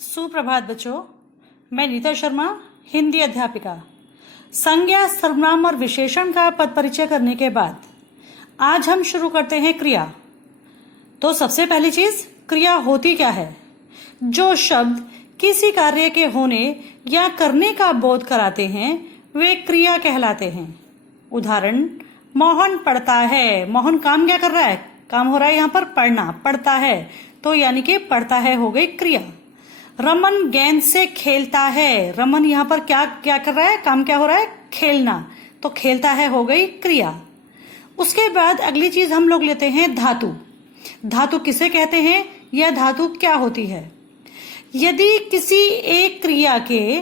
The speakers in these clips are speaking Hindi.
सुप्रभात बच्चों, मैं नीता शर्मा, हिंदी अध्यापिका। संज्ञा, सर्वनाम और विशेषण का पद परिचय करने के बाद आज हम शुरू करते हैं क्रिया। तो सबसे पहली चीज, क्रिया होती क्या है? जो शब्द किसी कार्य के होने या करने का बोध कराते हैं वे क्रिया कहलाते हैं। उदाहरण, मोहन पढ़ता है। मोहन काम क्या कर रहा है? काम हो रहा है यहाँ पर पढ़ना, पढ़ता है, तो यानी कि पढ़ता है हो गई क्रिया। रमन गेंद से खेलता है। रमन यहाँ पर क्या क्या कर रहा है? काम क्या हो रहा है? खेलना, तो खेलता है हो गई क्रिया। उसके बाद अगली चीज हम लोग लेते हैं धातु। धातु किसे कहते हैं या धातु क्या होती है? यदि किसी एक क्रिया के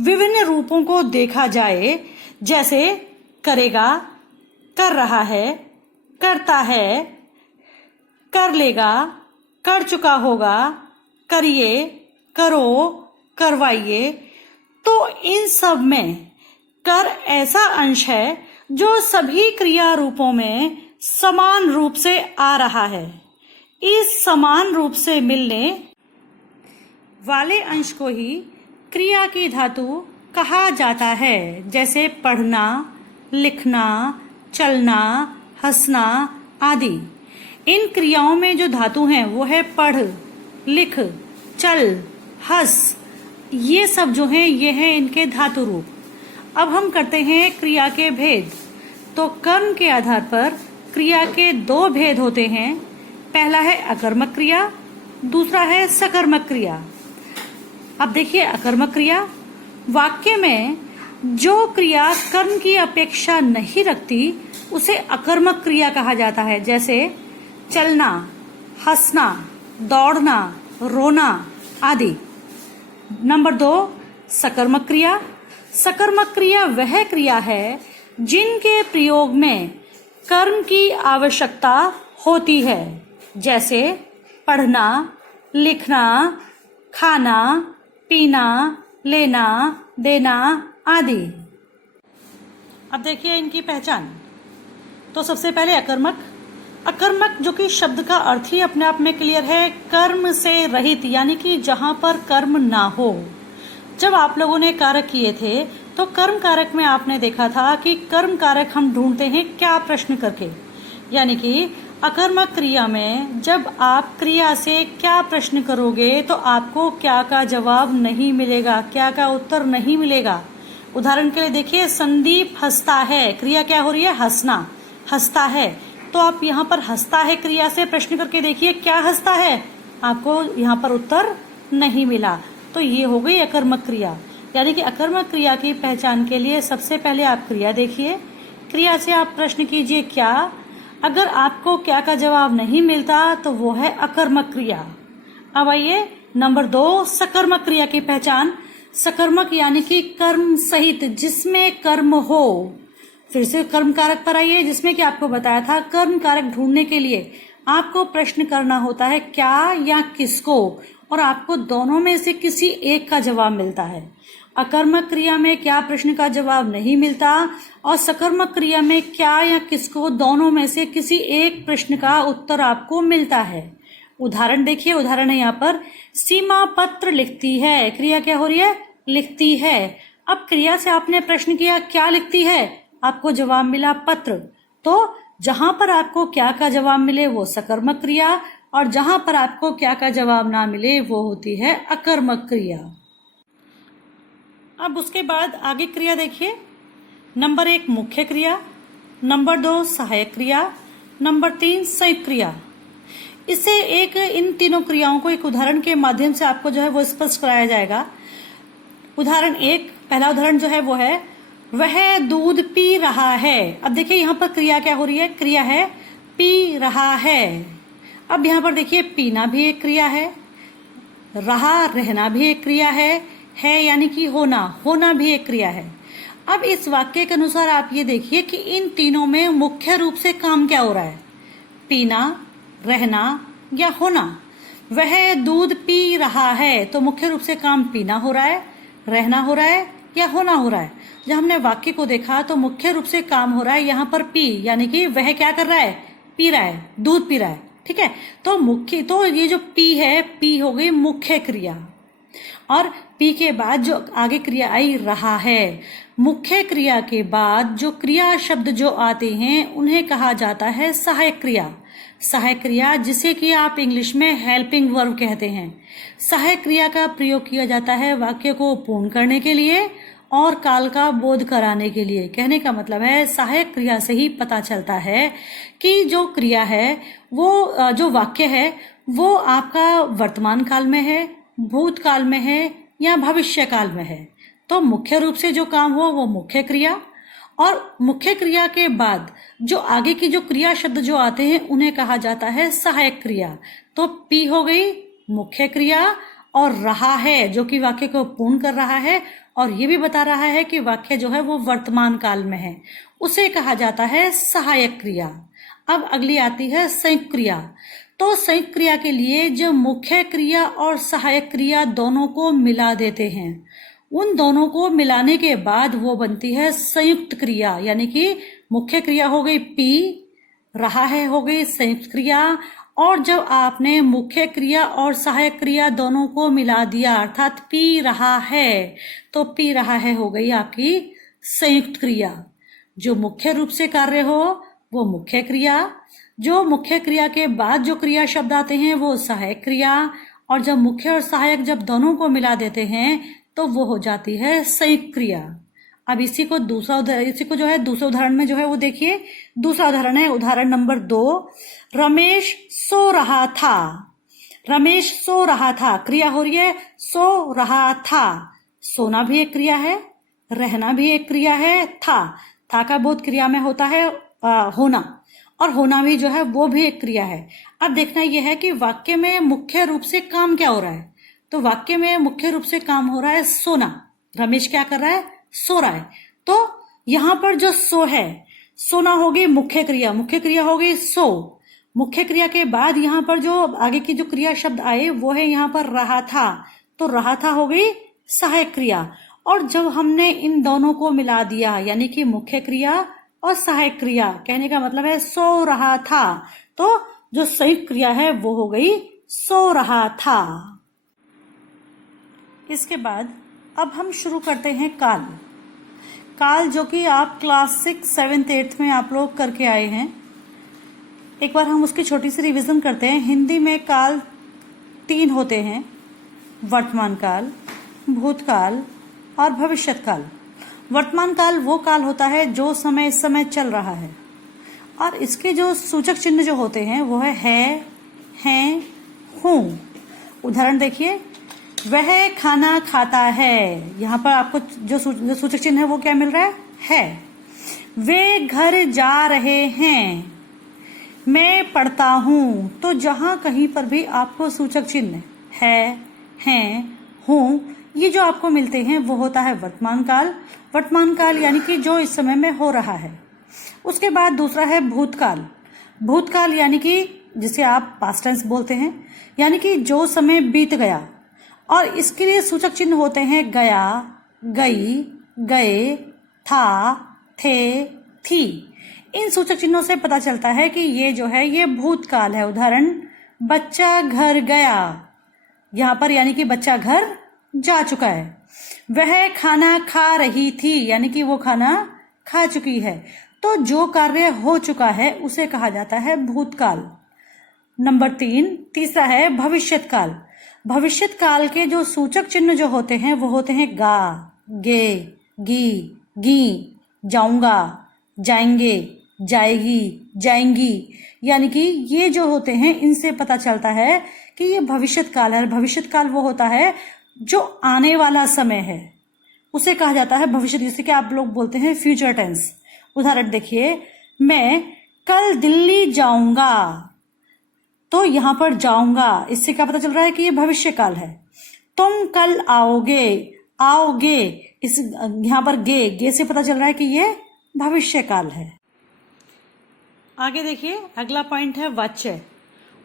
विभिन्न रूपों को देखा जाए, जैसे करेगा, कर रहा है, करता है, कर लेगा, कर चुका होगा, करिए, करो, करवाइए, तो इन सब में कर ऐसा अंश है जो सभी क्रिया रूपों में समान रूप से आ रहा है। इस समान रूप से मिलने वाले अंश को ही क्रिया की धातु कहा जाता है। जैसे पढ़ना, लिखना, चलना, हंसना आदि। इन क्रियाओं में जो धातु हैं वो है पढ़, लिख, चल, हंस। ये सब जो हैं ये हैं इनके धातु रूप। अब हम करते हैं क्रिया के भेद। तो कर्म के आधार पर क्रिया के दो भेद होते हैं। पहला है अकर्मक क्रिया, दूसरा है सकर्मक क्रिया। अब देखिए अकर्मक क्रिया, वाक्य में जो क्रिया कर्म की अपेक्षा नहीं रखती उसे अकर्मक क्रिया कहा जाता है। जैसे चलना, हंसना, दौड़ना, रोना आदि। नंबर 2, सकर्मक क्रिया। सकर्मक क्रिया वह क्रिया है जिनके प्रयोग में कर्म की आवश्यकता होती है। जैसे पढ़ना, लिखना, खाना, पीना, लेना, देना आदि। अब देखिए इनकी पहचान। तो सबसे पहले अकर्मक। अकर्मक जो कि शब्द का अर्थ ही अपने आप में क्लियर है, कर्म से रहित, यानी कि जहां पर कर्म ना हो। जब आप लोगों ने कारक किए थे तो कर्म कारक में आपने देखा था कि कर्म कारक हम ढूंढते हैं क्या प्रश्न करके, यानी कि अकर्मक क्रिया में जब आप क्रिया से क्या प्रश्न करोगे तो आपको क्या का जवाब नहीं मिलेगा, क्या का उत्तर नहीं मिलेगा। उदाहरण के लिए देखिए, संदीप हंसता है। क्रिया क्या हो रही है? हंसना, हंसता है। तो आप यहाँ पर हंसता है क्रिया से प्रश्न करके देखिए क्या हंसता है, आपको यहाँ पर उत्तर नहीं मिला। तो ये हो गई अकर्मक क्रिया। यानी कि अकर्मक क्रिया की पहचान के लिए सबसे पहले आप क्रिया देखिए, क्रिया से आप प्रश्न कीजिए क्या। अगर आपको क्या का जवाब नहीं मिलता तो वो है अकर्मक क्रिया। अब आइए नंबर 2, सकर्मक क्रिया की पहचान। सकर्मक यानी कि कर्म सहित, जिसमें कर्म हो। फिर से कर्म कारक पर आइए, जिसमें कि आपको बताया था कर्म कारक ढूंढने के लिए आपको प्रश्न करना होता है क्या या किसको, और आपको दोनों में से किसी एक का जवाब मिलता है। अकर्मक क्रिया में क्या प्रश्न का जवाब नहीं मिलता और सकर्मक क्रिया में क्या या किसको, दोनों में से किसी एक प्रश्न का उत्तर आपको मिलता है। उदाहरण देखिए, उदाहरण है यहाँ पर, सीमा पत्र लिखती है। क्रिया क्या हो रही है? लिखती है। अब क्रिया से आपने प्रश्न किया क्या लिखती है, आपको जवाब मिला पत्र। तो जहां पर आपको क्या का जवाब मिले वो सकर्मक क्रिया, और जहां पर आपको क्या का जवाब ना मिले वो होती है अकर्मक क्रिया। अब उसके बाद आगे क्रिया देखिए। नंबर 1 मुख्य क्रिया, नंबर 2 सहायक क्रिया, नंबर 3 संयुक्त क्रिया। इससे इन तीनों क्रियाओं को एक उदाहरण के माध्यम से आपको जो है वो स्पष्ट कराया जाएगा। उदाहरण 1, पहला उदाहरण जो है वो है, वह दूध पी रहा है। अब देखिए यहाँ पर क्रिया क्या हो रही है? क्रिया है पी रहा है। अब यहाँ पर देखिए पीना भी एक क्रिया है, रहा रहना भी एक क्रिया है यानी कि होना, होना भी एक क्रिया है। अब इस वाक्य के अनुसार आप ये देखिए कि इन तीनों में मुख्य रूप से काम क्या हो रहा है? पीना, रहना या होना। वह दूध पी रहा है, तो मुख्य रूप से काम पीना हो रहा है, रहना हो रहा है या होना हो रहा है। जब हमने वाक्य को देखा तो मुख्य रूप से काम हो रहा है यहाँ पर पी, यानी कि वह क्या कर रहा है? पी रहा है, दूध पी रहा है। ठीक है, तो मुख्य, तो ये जो पी है, पी हो गई मुख्य क्रिया। और पी के बाद जो आगे क्रिया आई रहा है। मुख्य क्रिया के बाद जो क्रिया शब्द जो आते हैं उन्हें कहा जाता है सहायक क्रिया। सहायक क्रिया जिसे कि आप इंग्लिश में हेल्पिंग वर्ब कहते हैं। सहायक क्रिया का प्रयोग किया जाता है वाक्य को पूर्ण करने के लिए और काल का बोध कराने के लिए। कहने का मतलब है सहायक क्रिया से ही पता चलता है कि जो क्रिया है वो जो वाक्य है वो आपका वर्तमान काल में है, भूतकाल में है या भविष्य काल में है। तो मुख्य रूप से जो काम हुआ वो मुख्य क्रिया, और मुख्य क्रिया के बाद जो आगे की जो क्रिया शब्द जो आते हैं उन्हें कहा जाता है सहायक क्रिया। तो पी हो गई मुख्य क्रिया और रहा है जो कि वाक्य को पूर्ण कर रहा है और ये भी बता रहा है कि वाक्य जो है वो वर्तमान काल में है, उसे कहा जाता है सहायक क्रिया। अब अगली आती है संयुक्त क्रिया। तो संयुक्त क्रिया के लिए जो मुख्य क्रिया और सहायक क्रिया दोनों को मिला देते हैं, उन दोनों को मिलाने के बाद वो बनती है संयुक्त क्रिया। यानी कि मुख्य क्रिया हो गई पी, रहा है हो गई संयुक्त क्रिया, और जब आपने मुख्य क्रिया और सहायक क्रिया दोनों को मिला दिया अर्थात पी रहा है, तो पी रहा है हो गई आपकी संयुक्त क्रिया। जो मुख्य रूप से कार्य हो वो मुख्य क्रिया, जो मुख्य क्रिया के बाद जो क्रिया शब्द आते हैं वो सहायक क्रिया, और जब मुख्य और सहायक जब दोनों को मिला देते हैं तो वो हो जाती है संयुक्त क्रिया। अब इसी को जो है दूसरे उदाहरण में जो है वो देखिए। दूसरा उदाहरण है उदाहरण नंबर 2। रमेश सो रहा था। रमेश सो रहा था, क्रिया हो रही है सो रहा था। सोना भी एक क्रिया है, रहना भी एक क्रिया है। था का बोध क्रिया में होता है होना, और होना भी जो है वो भी एक क्रिया है। अब देखना यह है कि वाक्य में मुख्य रूप से काम क्या हो रहा है। तो वाक्य में मुख्य रूप से काम हो रहा है सोना। रमेश क्या कर रहा है, सो रहा है। तो यहां पर जो सो है, सोना होगी मुख्य क्रिया, मुख्य क्रिया होगी सो। मुख्य क्रिया के बाद यहां पर जो आगे की जो क्रिया शब्द आए वो है यहां पर रहा था, तो रहा था हो गई सहायक क्रिया। और जब हमने इन दोनों को मिला दिया यानी कि मुख्य क्रिया और सहायक क्रिया, कहने का मतलब है सो रहा था, तो जो संयुक्त क्रिया है वो हो गई सो रहा था। इसके बाद अब हम शुरू करते हैं काल। काल जो कि आप क्लास 6, 7, 8 में आप लोग करके आए हैं। एक बार हम उसकी छोटी सी रिवीजन करते हैं। हिंदी में काल 3 होते हैं, वर्तमान काल, भूतकाल और भविष्यत काल। वर्तमान काल वो काल होता है जो समय इस समय चल रहा है, और इसके जो सूचक चिन्ह जो होते हैं वो है हैं, हूं। उदाहरण देखिए, वह खाना खाता है, यहाँ पर आपको जो सूचक चिन्ह है वो क्या मिल रहा है। वे घर जा रहे हैं, मैं पढ़ता हूं। तो जहां कहीं पर भी आपको सूचक चिन्ह है, हैं, हूं, ये जो आपको मिलते हैं वो होता है वर्तमान काल। वर्तमान काल यानी कि जो इस समय में हो रहा है। उसके बाद दूसरा है भूतकाल। भूतकाल यानी कि जिसे आप पास्ट टेंस बोलते हैं, यानी कि जो समय बीत गया, और इसके लिए सूचक चिन्ह होते हैं गया, गई, गए, था, थे, थी। इन सूचक चिन्हों से पता चलता है कि ये जो है ये भूतकाल है। उदाहरण, बच्चा घर गया, यहाँ पर यानी कि बच्चा घर जा चुका है। वह खाना खा रही थी, यानी कि वो खाना खा चुकी है। तो जो कार्य हो चुका है उसे कहा जाता है भूतकाल। नंबर 3, तीसरा है भविष्यत काल। भविष्यत काल के जो सूचक चिन्ह जो होते हैं वो होते हैं गा, गे, गी, गी, जाऊंगा, जाएंगे, जाएगी, जाएंगी। यानी कि ये जो होते हैं इनसे पता चलता है कि ये भविष्यत काल है। भविष्यत काल वो होता है जो आने वाला समय है, उसे कहा जाता है भविष्य, जिसे कि आप लोग बोलते हैं फ्यूचर टेंस। उदाहरण देखिए, मैं कल दिल्ली जाऊंगा, तो यहां पर जाऊंगा, इससे क्या पता चल रहा है कि ये भविष्य काल है। तुम कल आओगे, इस यहां पर गे से पता चल रहा है कि ये भविष्य काल है। आगे देखिए, अगला पॉइंट है वाच्य।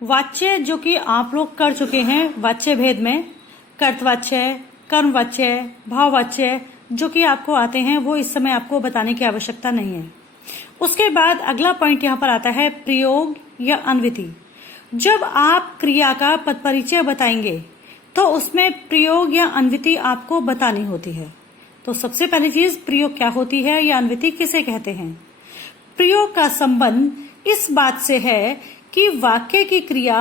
वाच्य जो कि आप लोग कर चुके हैं वाच्य भेद में, कर्तवाच्य, कर्मवाच्य, भाववाच्य जो कि आपको आते हैं, वो इस समय आपको बताने की आवश्यकता नहीं है। उसके बाद अगला पॉइंट यहाँ पर आता है प्रयोग या अन्विति। जब आप क्रिया का पद परिचय बताएंगे तो उसमें प्रयोग या अन्विति आपको बतानी होती है। तो सबसे पहली चीज, प्रयोग क्या होती है या अन्विति किसे कहते हैं। प्रयोग का संबंध इस बात से है कि वाक्य की क्रिया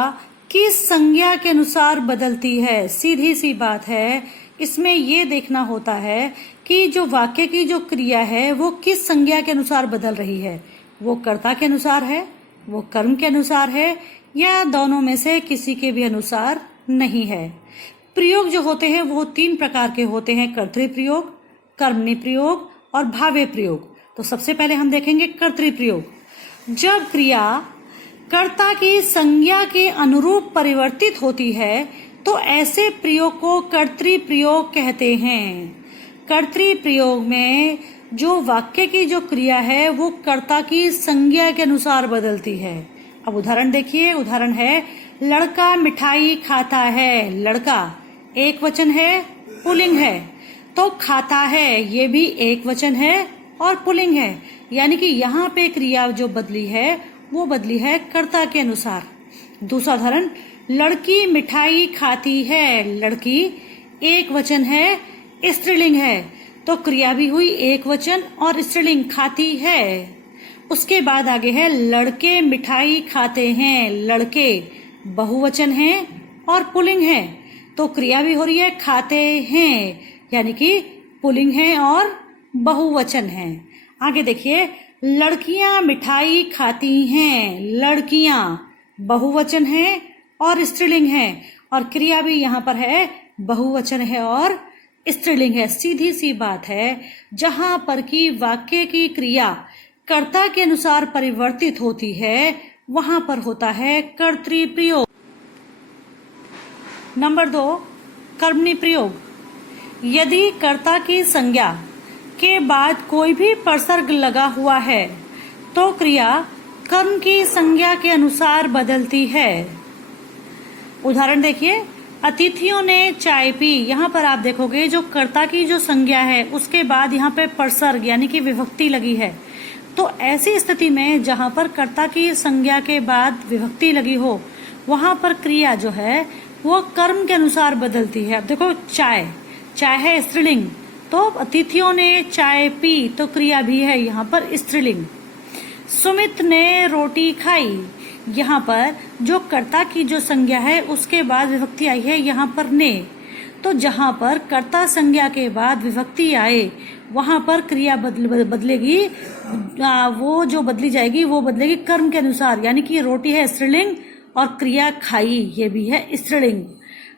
किस संज्ञा के अनुसार बदलती है। सीधी सी बात है, इसमें ये देखना होता है कि जो वाक्य की जो क्रिया है वो किस संज्ञा के अनुसार बदल रही है। वो कर्ता के अनुसार है, वो कर्म के अनुसार है, या दोनों में से किसी के भी अनुसार नहीं है। प्रयोग जो होते हैं वो 3 प्रकार के होते हैं, कर्तृप्रयोग, कर्मणि प्रयोग और भावे प्रयोग। तो सबसे पहले हम देखेंगे कर्तृप्रयोग। जब क्रिया कर्ता की संज्ञा के अनुरूप परिवर्तित होती है तो ऐसे प्रयोग को कर्तृप्रयोग कहते हैं। कर्तृप्रयोग में जो वाक्य की जो क्रिया है वो कर्ता की संज्ञा के अनुसार बदलती है। अब उदाहरण देखिए, उदाहरण है लड़का मिठाई खाता है। लड़का एक वचन है, पुल्लिंग है, तो खाता है ये भी एक वचन है और पुल्लिंग है, यानी कि यहाँ पे क्रिया जो बदली है वो बदली है कर्ता के अनुसार। दूसरा उदाहरण, लड़की मिठाई खाती है। लड़की एक वचन है, स्त्रीलिंग है, तो क्रिया भी हुई एक वचन और स्त्रीलिंग, खाती है। उसके बाद आगे है लड़के मिठाई खाते हैं। लड़के बहुवचन है और पुल्लिंग है, तो क्रिया भी हो रही है खाते हैं, यानी कि पुल्लिंग है और बहुवचन है। आगे देखिए, लड़कियां मिठाई खाती हैं। लड़कियां बहुवचन है और स्त्रीलिंग है, और क्रिया भी यहाँ पर है बहुवचन है और स्त्रीलिंग है। सीधी सी बात है, जहां पर की वाक्य की क्रिया कर्ता के अनुसार परिवर्तित होती है वहां पर होता है कर्तृप्रयोग। नंबर 2, कर्मणि प्रयोग। यदि कर्ता की संज्ञा के बाद कोई भी प्रसर्ग लगा हुआ है तो क्रिया कर्म की संज्ञा के अनुसार बदलती है। उदाहरण देखिए, अतिथियों ने चाय पी। यहाँ पर आप देखोगे जो कर्ता की जो संज्ञा है उसके बाद यहाँ पे प्रसर्ग यानी कि विभक्ति लगी है। तो ऐसी स्थिति में जहाँ पर कर्ता की संज्ञा के बाद विभक्ति लगी हो वहां पर क्रिया जो है वो कर्म के अनुसार बदलती है। अब देखो, चाय, चाय है स्त्रीलिंग, तो अतिथियों ने चाय पी, तो क्रिया भी है यहाँ पर स्त्रीलिंग। सुमित ने रोटी खाई, यहाँ पर जो कर्ता की जो संज्ञा है उसके बाद विभक्ति आई है यहाँ पर ने, तो जहाँ पर कर्ता संज्ञा के बाद विभक्ति आए वहां पर क्रिया बदलेगी, वो जो बदली जाएगी वो बदलेगी कर्म के अनुसार, यानी कि रोटी है स्त्रीलिंग और क्रिया खाई ये भी है स्त्रीलिंग।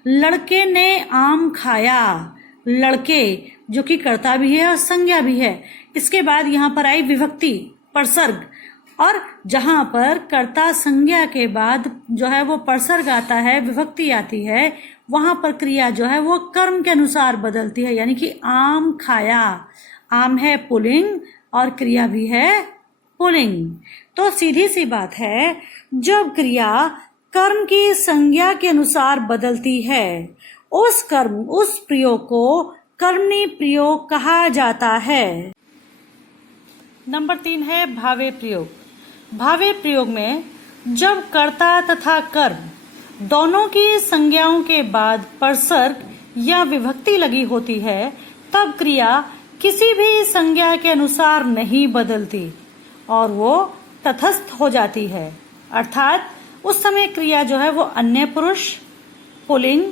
लड़के ने आम खाया। लड़के जो कि कर्ता भी है और संज्ञा भी है, इसके बाद यहाँ पर आई विभक्ति प्रसर्ग, और जहां पर कर्ता संज्ञा के बाद जो है वो प्रसर्ग आता है, विभक्ति आती है, वहां पर क्रिया जो है वो कर्म के अनुसार बदलती है, यानी कि आम खाया। आम है पुल्लिंग और क्रिया भी है पुल्लिंग। तो सीधी सी बात है, जब क्रिया कर्म की संज्ञा के अनुसार बदलती है उस प्रयोग को कर्मणि प्रयोग कहा जाता है। नंबर 3 है भावे प्रयोग। भावे प्रयोग में जब कर्ता तथा कर्म दोनों की संज्ञाओं के बाद प्रसर्ग या विभक्ति लगी होती है तब क्रिया किसी भी संज्ञा के अनुसार नहीं बदलती और वो तटस्थ हो जाती है, अर्थात उस समय क्रिया जो है वो अन्य पुरुष, पुल्लिंग,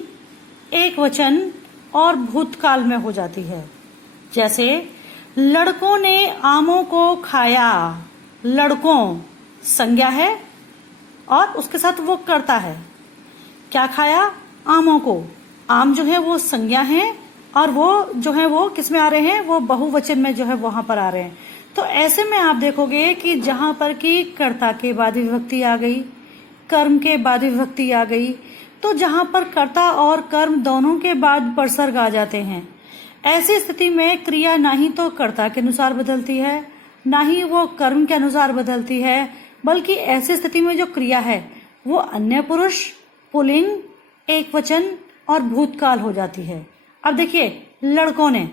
एक वचन और भूतकाल में हो जाती है। जैसे लड़कों ने आमों को खाया। लड़कों संज्ञा है और उसके साथ वो करता है, क्या खाया, आमों को। आम जो है वो संज्ञा है और वो जो है वो किस में आ रहे हैं, वो बहुवचन में जो है वहां पर आ रहे हैं। तो ऐसे में आप देखोगे कि जहां पर कि कर्ता के बाद विभक्ति आ गई, कर्म के बाद विभक्ति आ गई, तो जहां पर कर्ता और कर्म दोनों के बाद प्रसर्ग आ जाते हैं, ऐसी स्थिति में क्रिया ना ही तो कर्ता के अनुसार बदलती है ना ही वो कर्म के अनुसार बदलती है, बल्कि ऐसी स्थिति में जो क्रिया है वो अन्य पुरुष, पुल्लिंग, एक वचन और भूतकाल हो जाती है। अब देखिए, लड़कों ने,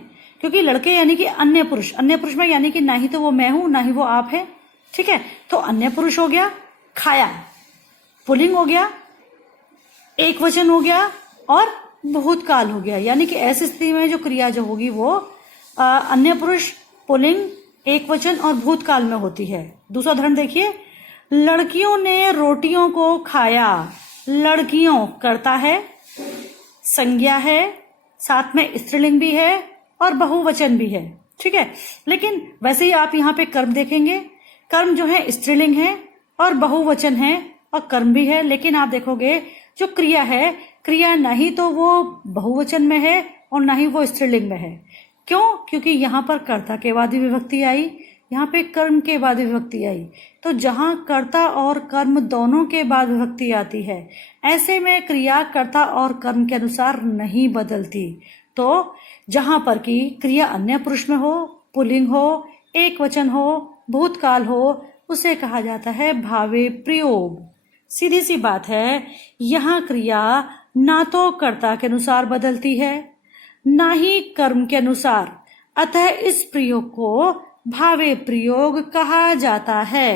क्योंकि लड़के यानी कि अन्य पुरुष में यानी कि ना ही तो वो मैं हूं ना ही वो आप है, ठीक है, तो अन्य पुरुष हो गया, खाया पुल्लिंग हो गया, एक वचन हो गया और भूतकाल हो गया, यानी कि ऐसी स्थिति में जो क्रिया जो होगी वो अन्य पुरुष, पुल्लिंग, एक वचन और भूतकाल में होती है। दूसरा उदाहरण देखिए, लड़कियों ने रोटियों को खाया। लड़कियों कर्ता है, संज्ञा है, साथ में स्त्रीलिंग भी है और बहुवचन भी है, ठीक है। लेकिन वैसे ही आप यहाँ पे कर्म देखेंगे, कर्म जो है स्त्रीलिंग है और बहुवचन है और कर्म भी है, लेकिन आप देखोगे जो क्रिया है, क्रिया ना ही तो वो बहुवचन में है और ना ही वो स्त्रीलिंग में है। क्यों? क्योंकि यहाँ पर कर्ता के बाद विभक्ति आई, यहाँ पे कर्म के बाद विभक्ति आई। तो जहां कर्ता और कर्म दोनों के बाद विभक्ति आती है, ऐसे में क्रिया कर्ता और कर्म के अनुसार नहीं बदलती। तो जहां पर कि क्रिया अन्य पुरुष में हो, पुल्लिंग हो, एक वचन हो, भूतकाल हो, उसे कहा जाता है भावे प्रयोग। सीधी सी बात है, यहाँ क्रिया ना तो कर्ता के अनुसार बदलती है ना ही कर्म के अनुसार, अतः इस प्रयोग को भावे प्रयोग कहा जाता है।